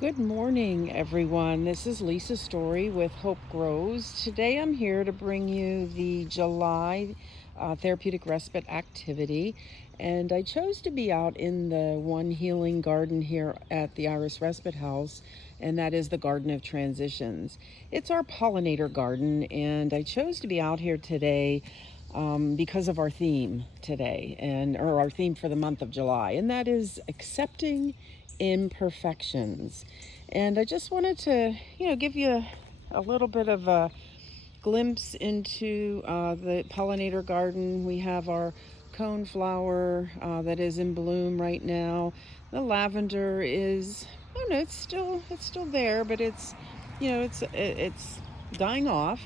Good morning, everyone. This is Lisa Story with Hope Grows. Today I'm here to bring you the July Therapeutic Respite activity. And I chose to be out in the one healing garden here at the Iris Respite House, and that is the Garden of Transitions. It's our pollinator garden, and I chose to be out here today because of our theme today, or our theme for the month of July, and that is accepting imperfections. And I just wanted to, give you a little bit of a glimpse into the pollinator garden. We have our coneflower that is in bloom right now. The lavender is, I don't know, it's still there, but it's dying off.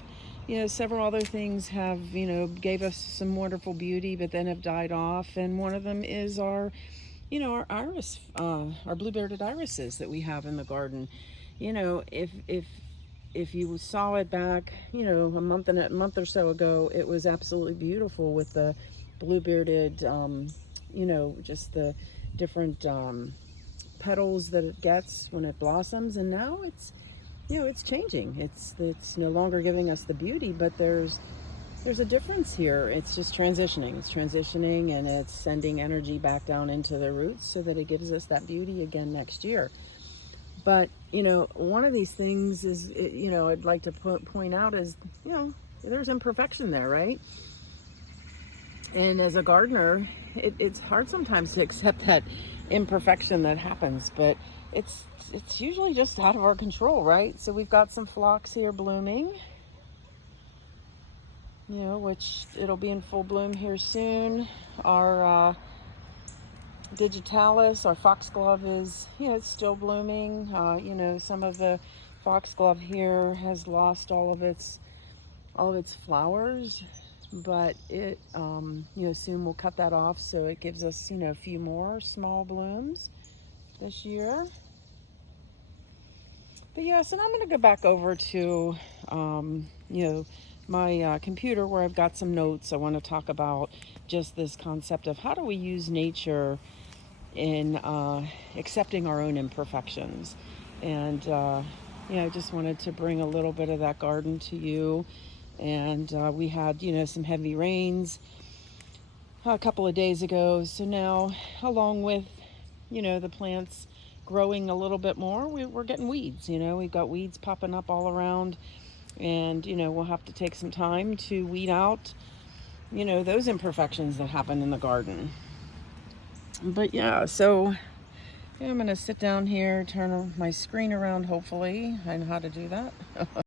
Several other things have, gave us some wonderful beauty, but then have died off. And one of them is our iris, our blue-bearded irises that we have in the garden. If you saw it back, a month or so ago, it was absolutely beautiful with the blue-bearded, just the different petals that it gets when it blossoms. And now it's changing. It's no longer giving us the beauty, but there's a difference here. It's just transitioning. It's transitioning, and it's sending energy back down into the roots so that it gives us that beauty again next year. But, one of these things is, I'd like to point out is, there's imperfection there, right? And as a gardener, it's hard sometimes to accept that imperfection that happens, but it's usually just out of our control, right? So we've got some phlox here blooming, which it'll be in full bloom here soon. Our digitalis, our foxglove is, it's still blooming. Some of the foxglove here has lost all of its flowers, but it, soon we'll cut that off, so it gives us, a few more small blooms this year. But yes, and I'm going to go back over to, my computer where I've got some notes. I want to talk about just this concept of how do we use nature in accepting our own imperfections. And, I just wanted to bring a little bit of that garden to you. And we had, some heavy rains a couple of days ago. So now, along with, the plants growing a little bit more, we're getting weeds. We've got weeds popping up all around. And, we'll have to take some time to weed out, those imperfections that happen in the garden. But yeah, so I'm going to sit down here, turn my screen around, hopefully. I know how to do that.